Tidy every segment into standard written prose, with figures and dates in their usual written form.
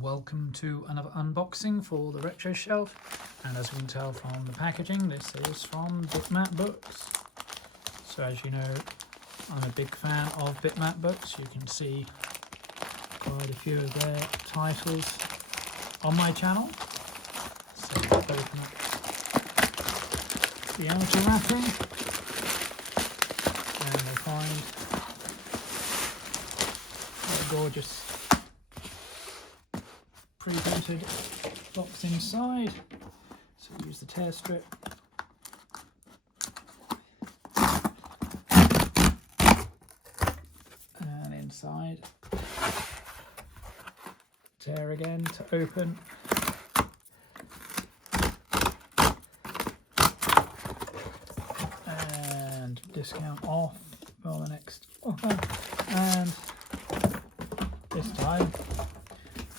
Welcome to another unboxing for the retro shelf, and as you can tell from the packaging, this is from Bitmap Books. So as you know, I'm a big fan of Bitmap Books. You can see quite a few of their titles on my channel. So open up the outer wrapping and you'll find a gorgeous pre-printed box inside. So we use the tear strip. And inside, tear again to open. And discount off for the next offer. And this time,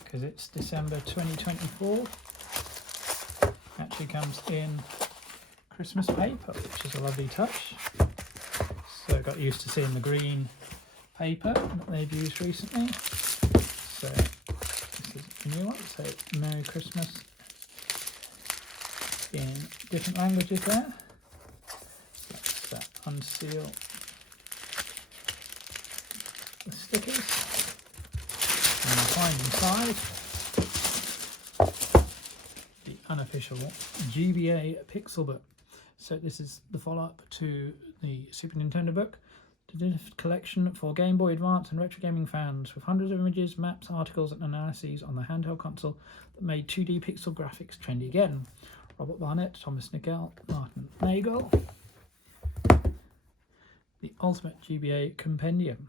because it's December 2024, actually comes in Christmas paper, which is a lovely touch. So I got used to seeing the green paper that they've used recently. So this is a new one, so Merry Christmas in different languages there. Let's unseal the stickers. And find inside the Unofficial GBA Pixel Book. So this is the follow-up to the Super Nintendo book, the definitive collection for Game Boy Advance and retro gaming fans, with hundreds of images, maps, articles and analyses on the handheld console that made 2D pixel graphics trendy again. Robert Barnett, Thomas Nickel, Martin Nagel. The Ultimate GBA Compendium.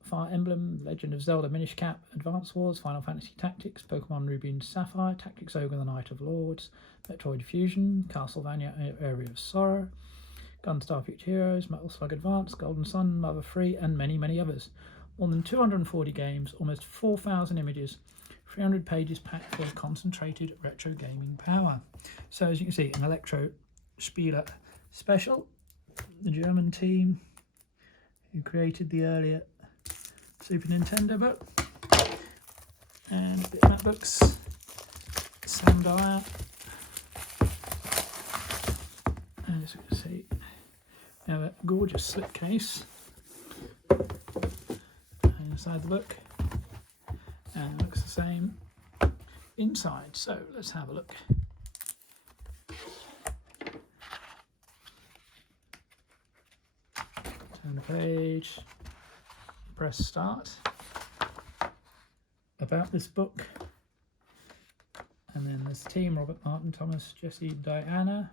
Fire Emblem, Legend of Zelda Minish Cap, Advance Wars, Final Fantasy Tactics, Pokemon Ruby and Sapphire, Tactics Ogre the Knight of Lords, Metroid Fusion, Castlevania Area of Sorrow, Gunstar Future Heroes, Metal Slug Advance, Golden Sun, Mother 3 and many, many others. More than 240 games, almost 4,000 images, 300 pages packed full of concentrated retro gaming power. So as you can see, an Elektrospieler special, the German team who created the earlier Super Nintendo book, and Bitmap Books, Sam Dyer, and as you can see, we have a gorgeous slipcase inside the book, and it looks the same inside. So let's have a look. Turn the page. Press start. About this book, and then there's the team: Robert, Martin, Thomas, Jesse, Diana.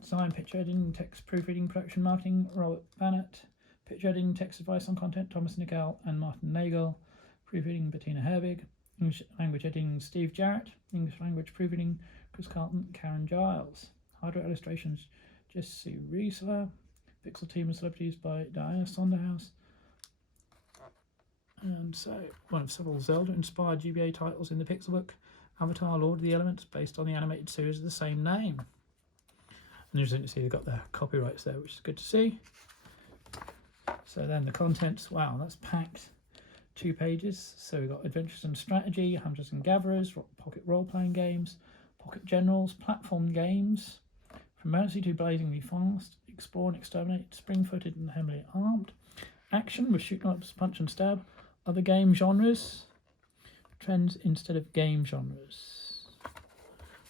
Design, picture editing, text proofreading, production, marketing: Robert Bannett. Picture editing, text advice on content: Thomas Nickel and Martin Nagel. Proofreading: Bettina Herbig. English language editing: Steve Jarrett. English language proofreading: Chris Carlton, Karen Giles. Hardware illustrations: Jesse Riesler. Pixel team and celebrities by Diana Sonderhaus. And so, one of several Zelda-inspired GBA titles in the Pixel Book, Avatar: Lord of the Elements, based on the animated series of the same name. And as you can see, they've got their copyrights there, which is good to see. So then the contents, wow, that's packed. 2 pages. So we've got Adventures and Strategy, Hunters and Gatherers, Pocket Role-Playing Games, Pocket Generals, Platform Games, From Mercy to Blazingly Fast, Explore and Exterminate, Spring-Footed and Heavily Armed, Action with Shoot 'em Ups, Punch and Stab, Other game genres, Trends instead of game genres.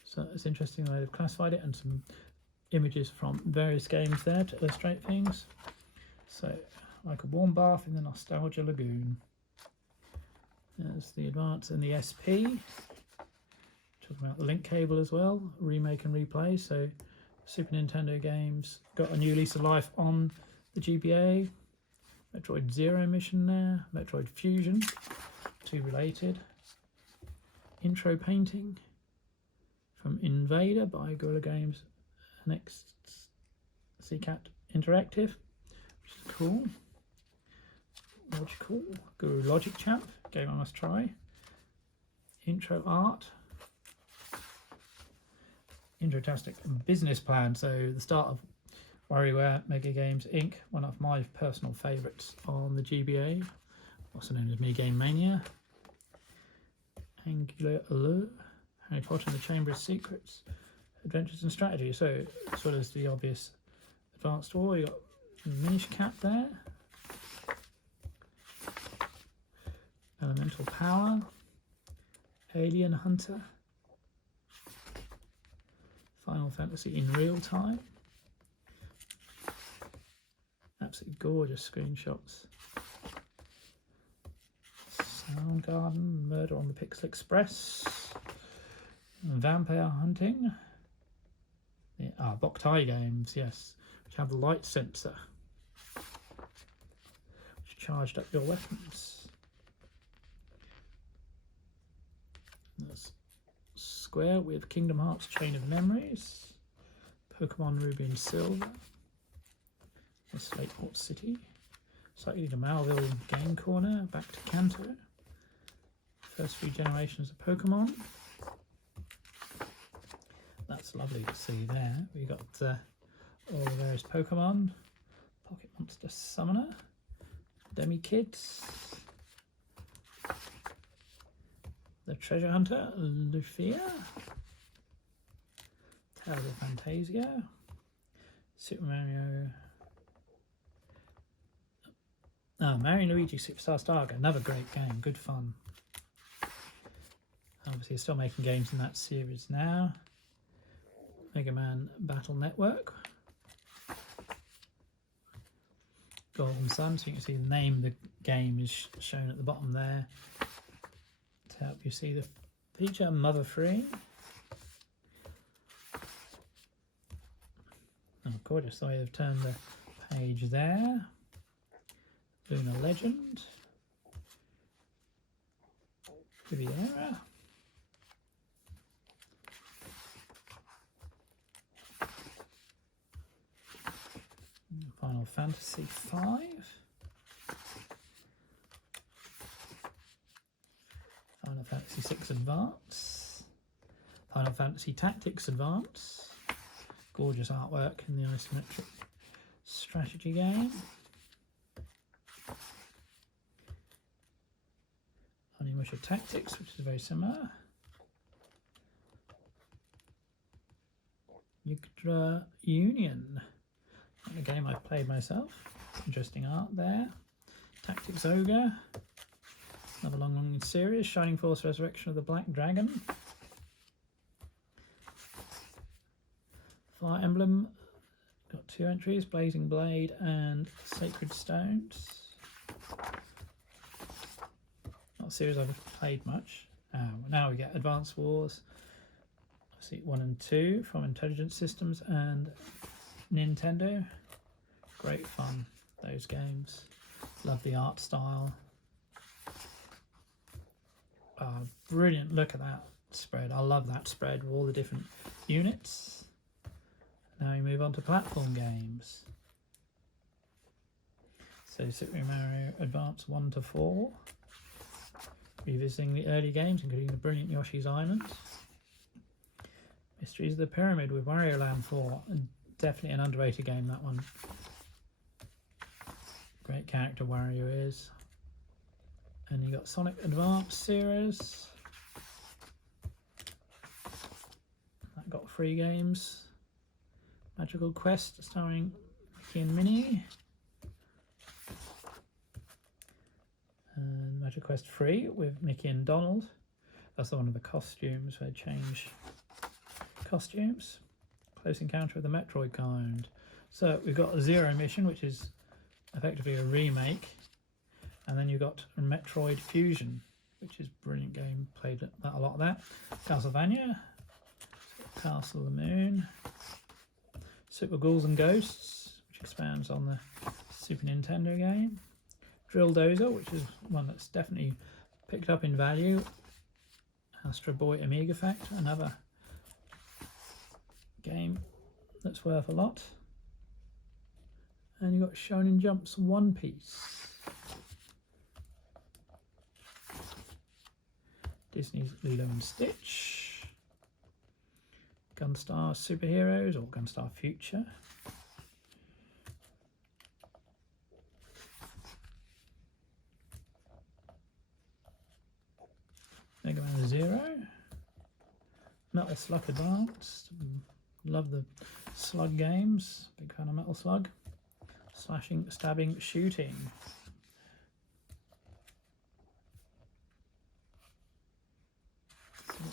So it's interesting the way they've classified it, and some images from various games there to illustrate things. So, like a warm bath in the Nostalgia Lagoon. There's the Advance and the SP. Talking about the link cable as well, remake and replay. So Super Nintendo games got a new lease of life on the GBA. Metroid Zero mission there, Metroid Fusion, 2 related. Intro painting from Invader by Guerrilla Games, next CCAT Interactive, which is cool. Logical, Guru Logic Champ, game I must try. Intro art. Introtastic business plan. So the start of WarioWare Mega Games Inc. One of my personal favourites on the GBA, also known as Minigame Mania. Angular Allure, Harry Potter and the Chamber of Secrets, Adventures and Strategy. So as well as the obvious Advanced War, you got Minish Cap there. Elemental Power, Alien Hunter, Final Fantasy in Real Time. Absolutely gorgeous screenshots. Soundgarden, Murder on the Pixel Express, Vampire Hunting. Yeah, Boktai games, yes, which have the light sensor, which charged up your weapons. That's Square with Kingdom Hearts Chain of Memories, Pokemon Ruby and Silver, Slateport City, slightly to Malville Game Corner, back to Kanto, first few generations of Pokemon. That's lovely to see there. We got all the various Pokemon, Pocket Monster Summoner, Demi Kids, the Treasure Hunter, Lufia, Tower of Fantasia, Super Mario, Mario and Luigi Superstar Saga, another great game, good fun. Obviously, still making games in that series now. Mega Man Battle Network, Golden Sun, so you can see the name of the game is shown at the bottom there to help you see the feature. Mother Free. Oh, gorgeous the way they've turned the page there. Lunar Legend, Riviera, Final Fantasy V, Final Fantasy VI Advance, Final Fantasy Tactics Advance, gorgeous artwork in the isometric strategy game. Unofficial Tactics, which is very similar. Yggdra Union, a game I've played myself. Interesting art there. Tactics Ogre, another long series. Shining Force Resurrection of the Black Dragon. Fire Emblem, got 2 entries, Blazing Blade and Sacred Stones. Not a series I've played much. Now we get Advance Wars, I see 1 and 2 from Intelligent Systems and Nintendo. Great fun, those games. Love the art style. Brilliant, look at that spread. I love that spread with all the different units. Now we move on to platform games. So Super Mario Advance 1 to 4. Revisiting the early games, including the brilliant Yoshi's Island. Mysteries of the Pyramid with Wario Land 4. Definitely an underrated game, that one. Great character Wario is. And you got Sonic Advance series. That got 3 games. Magical Quest starring Mickey and Minnie. And Magic Quest 3 with Mickey and Donald. That's the one of the costumes where they change costumes. Close Encounter of the Metroid kind. So we've got a Zero Mission, which is effectively a remake. And then you've got Metroid Fusion, which is a brilliant game. Played a lot of that. Castlevania, Castle of the Moon. Super Ghouls and Ghosts, which expands on the Super Nintendo game. Drill Dozer, which is one that's definitely picked up in value. Astro Boy Amiga Effect, another game that's worth a lot. And you've got Shonen Jump's One Piece. Disney's Lilo and Stitch, Gunstar Superheroes or Gunstar Future, Mega Man Zero, Metal Slug Advanced. Love the slug games. Big fan of Metal Slug. Slashing, stabbing, shooting.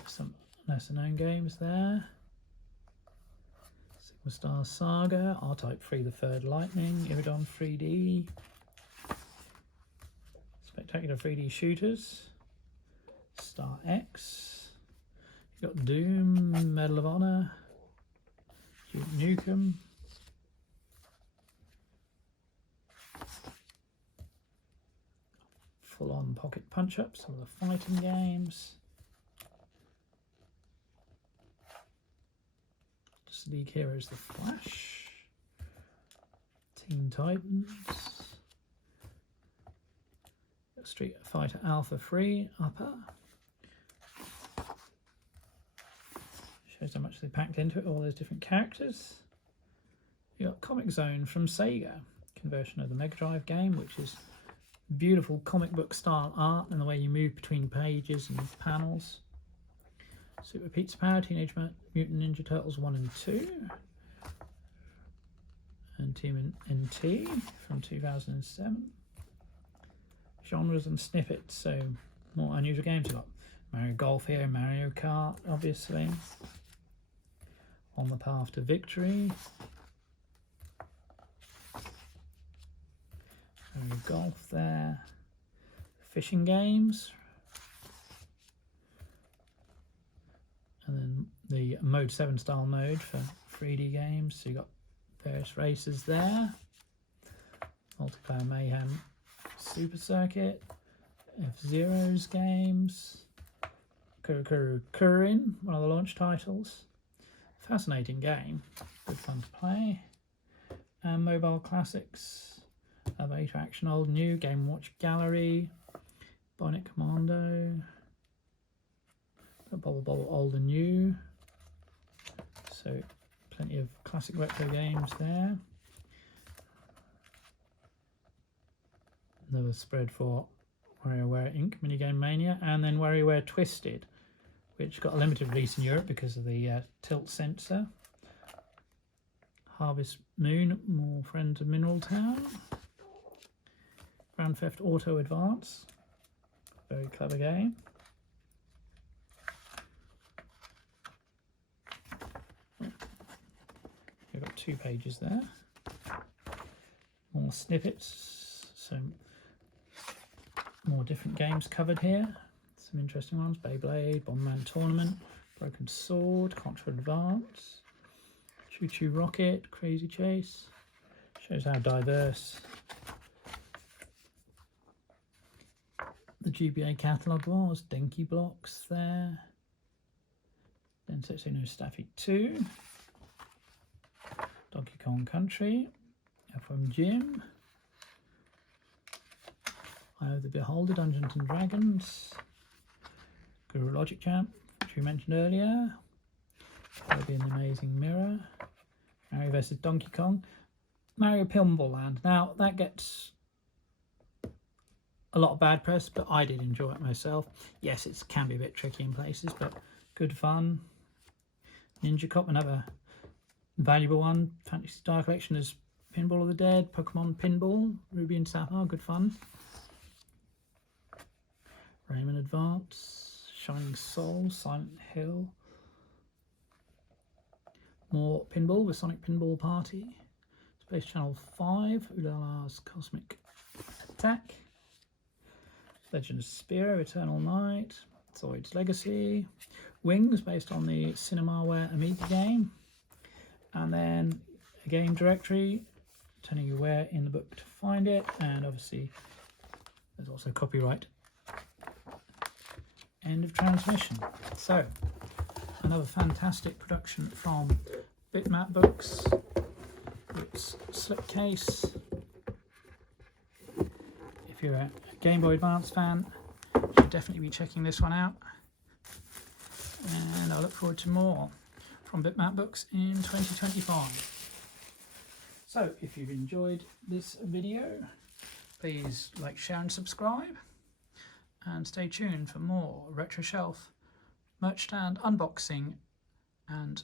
Some lesser known games there. Sigma Star Saga, R-Type 3 The Third Lightning, Iridon 3D, Spectacular 3D Shooters, Star X, you've got Doom, Medal of Honor, Duke Nukem, full-on pocket punch-ups, some of the fighting games. League Heroes The Flash, Teen Titans, Street Fighter Alpha 3 Upper. Shows how much they packed into it, all those different characters. You got Comic Zone from Sega, conversion of the Mega Drive game, which is beautiful comic book style art and the way you move between pages and panels. Super Pizza Power, Teenage Mutant Ninja Turtles 1 and 2, and Team NT from 2007. Genres and snippets, so more unusual games. We've got Mario Golf here, Mario Kart, obviously. On the Path to Victory. Mario Golf there. Fishing games. And then the Mode 7 style mode for 3D games. So you've got various races there. Multiplayer Mayhem Super Circuit. F-Zero's games. Kurin, one of the launch titles. Fascinating game. Good fun to play. And Mobile Classics. Elevator Action Old New. Game Watch Gallery. Bionic Commando. Bubble Bobble Old and New, so plenty of classic retro games there. Another spread for WarioWare Inc. Minigame Mania, and then WarioWare Twisted, which got a limited release in Europe because of the tilt sensor. Harvest Moon, more Friends of Mineral Town. Grand Theft Auto Advance, very clever game. We've got 2 pages there. More snippets, so more different games covered here. Some interesting ones: Beyblade, Bomberman Tournament, Broken Sword, Contra Advance, Choo Choo Rocket, Crazy Chase. Shows how diverse the GBA catalogue was. Dinky Blocks there. Then Setsuno Staffy 2. Donkey Kong Country, FM Jim, Eye of the Beholder, Dungeons and Dragons, Guru Logic Champ, which we mentioned earlier, Kirby and the Amazing Mirror, Mario vs Donkey Kong, Mario Pinball Land. Now that gets a lot of bad press, but I did enjoy it myself. Yes, it can be a bit tricky in places, but good fun. Ninja Cop, another valuable one. Fantasy Star Collection is Pinball of the Dead, Pokemon Pinball, Ruby and Sapphire, good fun. Rayman Advance, Shining Soul, Silent Hill. More pinball with Sonic Pinball Party. Space Channel 5, Ulala's Cosmic Attack. Legend of Spiro, Eternal Night, Zoid's Legacy. Wings, based on the Cinemaware Amiga game. And then a game directory telling you where in the book to find it, and obviously there's also copyright end of transmission. So another fantastic production from Bitmap Books. It's slipcase. If you're a Game Boy Advance fan, you should definitely be checking this one out. and I look forward to more from Bitmap Books in 2025. So if you've enjoyed this video, please like, share and subscribe, and stay tuned for more retro shelf, merch stand unboxing and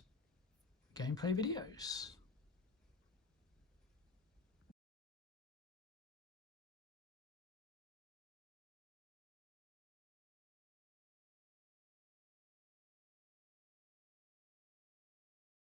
gameplay videos.